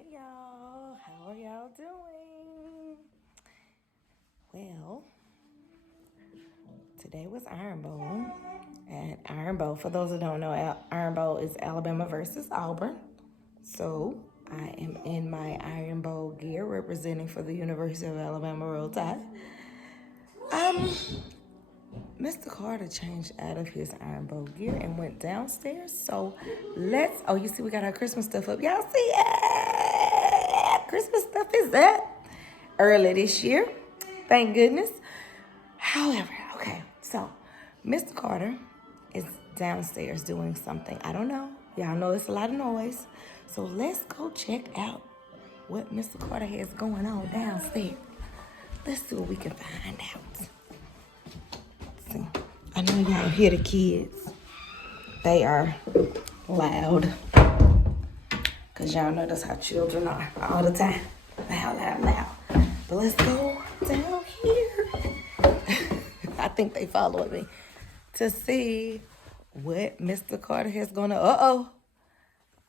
Hey y'all, how are y'all doing? Well, today was Iron Bowl. And Iron Bowl, for those that don't know, Iron Bowl is Alabama versus Auburn. So I am in my Iron Bowl gear representing for the University of Alabama Roll Tide. Mr. Carter changed out of his Iron Bowl gear and went downstairs. So you see we got our Christmas stuff up. Y'all see it? Christmas stuff is up early this year. Thank goodness. However, okay, so Mr. Carter is downstairs doing something. I don't know. Y'all know it's a lot of noise. So let's go check out what Mr. Carter has going on downstairs. Let's see what we can find out. See, I know y'all hear the kids. They are loud. Because y'all know that's how children are all the time. Loud, loud, loud. But let's go down here. I think they following me to see what Mr. Carter has going on.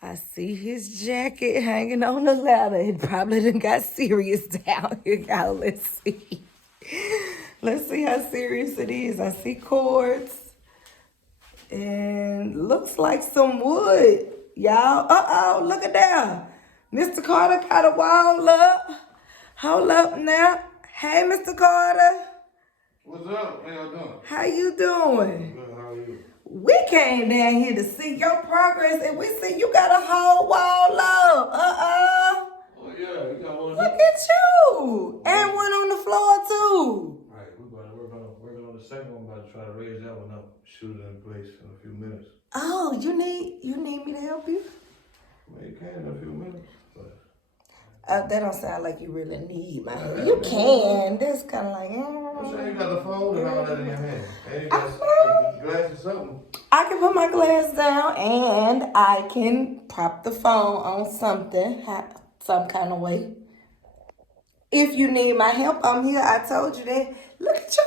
I see his jacket hanging on the ladder. It probably done got serious down here, y'all. Let's see. Let's see how serious it is. I see cords and looks like some wood. Y'all, look at that. Mr. Carter got a wall up. Hold up now. Hey, Mr. Carter. What's up? How y'all doing? How you doing? Good, how are you? We came down here to see your progress, and we see you got a whole wall up. Oh yeah, you got one. Look at you. And one on the floor too. All right, we're about to work on the second one. About to try to raise that one up, shoot it in place in a few minutes. Oh, you need me to help you? Well, you can in a few minutes, but That don't sound like you really need my help. You can. That's kind of like. I'm saying you got the phone and all that in your hand, and you got glass or something. I can put my glass down and I can prop the phone on something, some kind of way. If you need my help, I'm here. I told you that. Look at your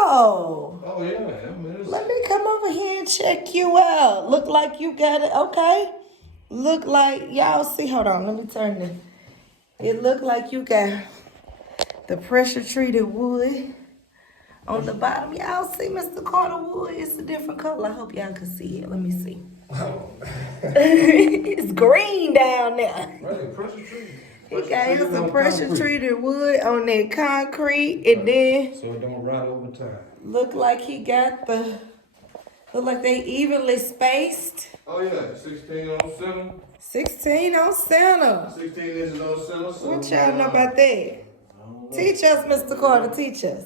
wall. Oh yeah, I mean, Let me come over here and check you out. Look like you got it. Okay. Look like y'all see. Hold on. Let me turn this. It look like you got the pressure treated wood on the bottom. Y'all see Mr. Carter wood? It's a different color. I hope y'all can see it. Let me see. It's green down there. Right, pressure treated. He got us some pressure treated wood on that concrete, and then so it don't rot over time. look like he got look like they evenly spaced. Oh yeah, 16 on 7. 16 on center. 16 inches on 7. So What y'all know about that? Teach us, Mr. Carter, teach us.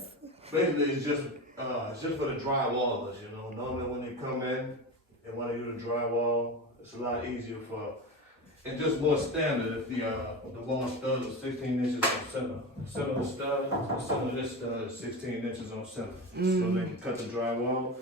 Basically, it's just for the drywallers, you know. Normally when they come in and want to do the drywall, it's a lot easier and just more standard if the wall studs are 16 inches on center. Center of the stud, the center of this stud is 16 inches on center. So they can cut the drywall.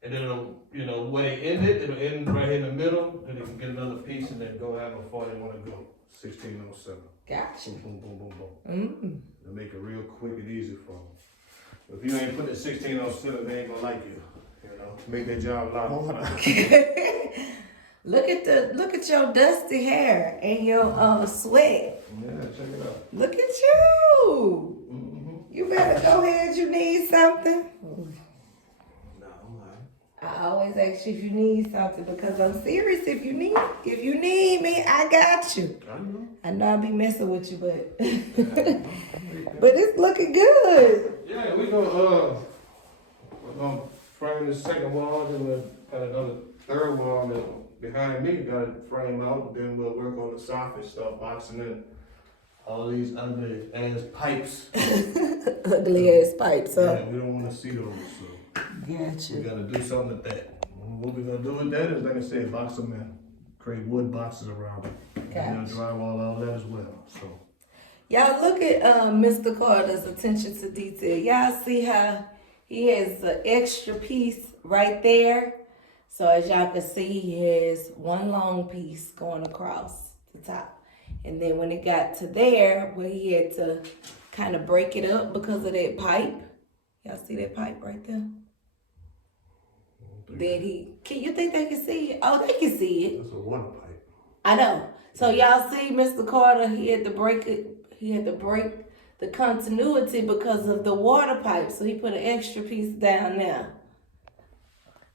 And then where they end it, it'll end right in the middle, then they can get another piece and then go however far they want to go. 16 on center. Gotcha. Boom, boom, boom, boom. To make it real quick and easy for them. If you ain't put the 16 on center, they ain't gonna like you. You know, make their job a lot harder. Look at your dusty hair and your sweat. Yeah, check it out. Look at you. Mm-hmm. You better go ahead. You need something. No, I'm lying. I always ask you if you need something because I'm serious. If you need me, I got you. I know I'll be messing with you, but but it's looking good. Yeah, we're gonna frame the second wall, then we'll got another third wall that behind me got it framed out. Then we'll work on the soffit stuff, boxing in all these ugly ass pipes. Ugly ass pipes, huh? Yeah, we don't want to see those, so Gotcha. we gotta do something with that. What we're gonna do with that is, like I said, box them in, create wood boxes around it, and then drywall all that as well. So. Y'all look at Mr. Carter's attention to detail. Y'all see how he has an extra piece right there. So as y'all can see, he has one long piece going across the top. And then when it got to there, where he had to kind of break it up because of that pipe. Y'all see that pipe right there? Then you think they can see it? Oh, they can see it. That's a water pipe. I know. So y'all see, Mr. Carter, he had to break it. He had to break the continuity because of the water pipe. So he put an extra piece down there.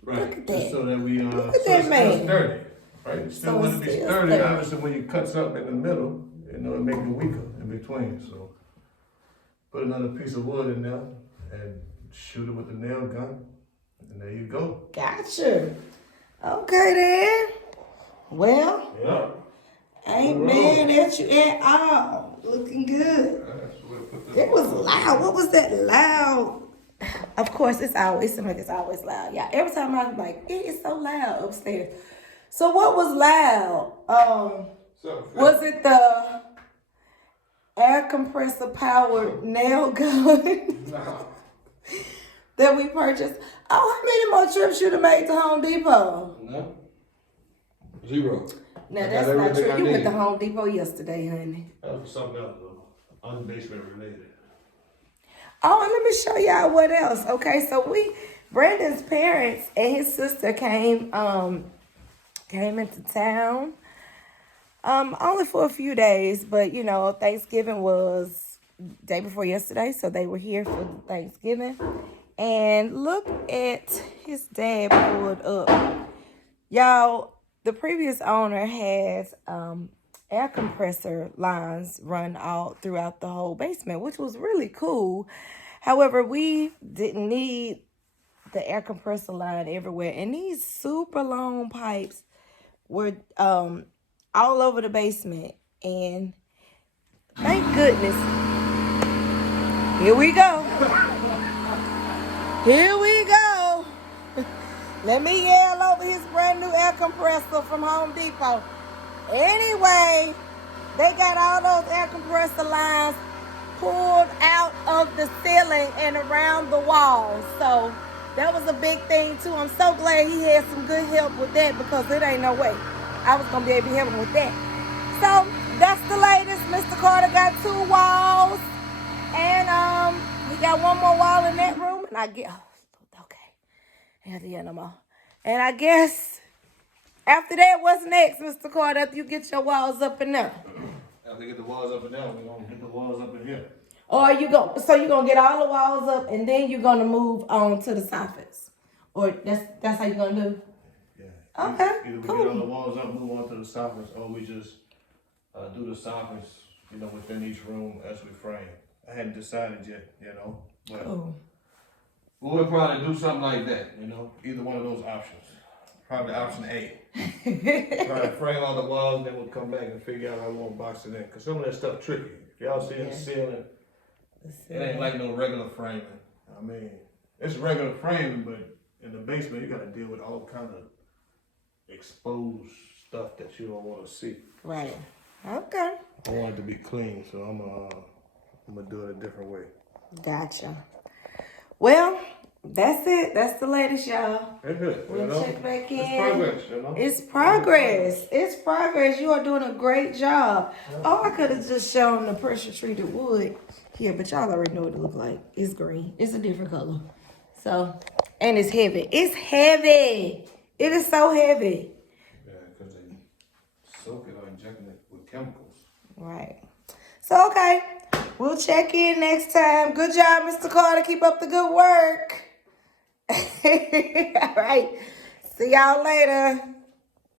Right. Look at Just that. so that we Look at so that it's man. still sturdy. Right? You still So want it's to be still sturdy. sturdy. Obviously, when you cut something in the middle, it make it weaker in between. So put another piece of wood in there and shoot it with the nail gun, and there you go. Gotcha. Okay then. Well, Yeah. ain't mad at you at all. Looking good. It was loud. What was that loud? Of course, it seems like it's always loud. Yeah, every time I'm like, it is so loud upstairs. So what was loud? Was it the air compressor powered nail gun No. that we purchased? Oh, how many more trips you have made to Home Depot? No. 0. Now I got that's not everything true. I You went to need. Home Depot yesterday, honey. That was for something else, though. Unbasement related. Oh, and let me show y'all what else. Okay, so Brandon's parents and his sister came into town. Only for a few days, but Thanksgiving was day before yesterday, so they were here for Thanksgiving. And look at his dad pulled up. Y'all, the previous owner has air compressor lines run all throughout the whole basement, which was really cool. However, we didn't need the air compressor line everywhere. And these super long pipes were all over the basement. And thank goodness. Here we go. Here we go. Let me yell over his brand new air compressor from Home Depot. Anyway, they got all those air compressor lines pulled out of the ceiling and around the walls. So that was a big thing too. I'm so glad he had some good help with that because it ain't no way I was gonna be able to help him with that. So that's the latest. Mr. Carter got 2 walls, and he got one more wall in that room. And okay, I have to hear no more. And I guess after that, what's next, Mr. Carter? After you get your walls up and there. After we get the walls up and down, we're gonna get the walls up in here. Or you're gonna get all the walls up and then you're gonna move on to the soffits. Or that's how you're gonna do? Yeah. Okay. Either we Cool. get all the walls up, move on to the soffits, or we just do the soffits, within each room as we frame. I hadn't decided yet, but Cool. we'll probably do something like that, either one of those options. Probably option A. Probably frame all the walls, then we'll come back and figure out how we want to box it in. Cause some of that stuff tricky. If y'all see the ceiling, it ain't like no regular framing. I mean, it's regular framing, but in the basement you gotta deal with all kind of exposed stuff that you don't want to see. Right. Okay. I want it to be clean, so I'm gonna do it a different way. Gotcha. Well, that's it. That's the latest, y'all. It's good. We'll check back in. It's progress, It's progress. It's progress. You are doing a great job. Oh, I could have just shown the pressure treated wood here, but y'all already know what it looks like. It's green. It's a different color. So, and it's heavy. It's heavy. It is so heavy. Yeah, because they soak it or injecting it with chemicals. Right. So, okay. We'll check in next time. Good job, Mr. Carter. Keep up the good work. All right. See y'all later.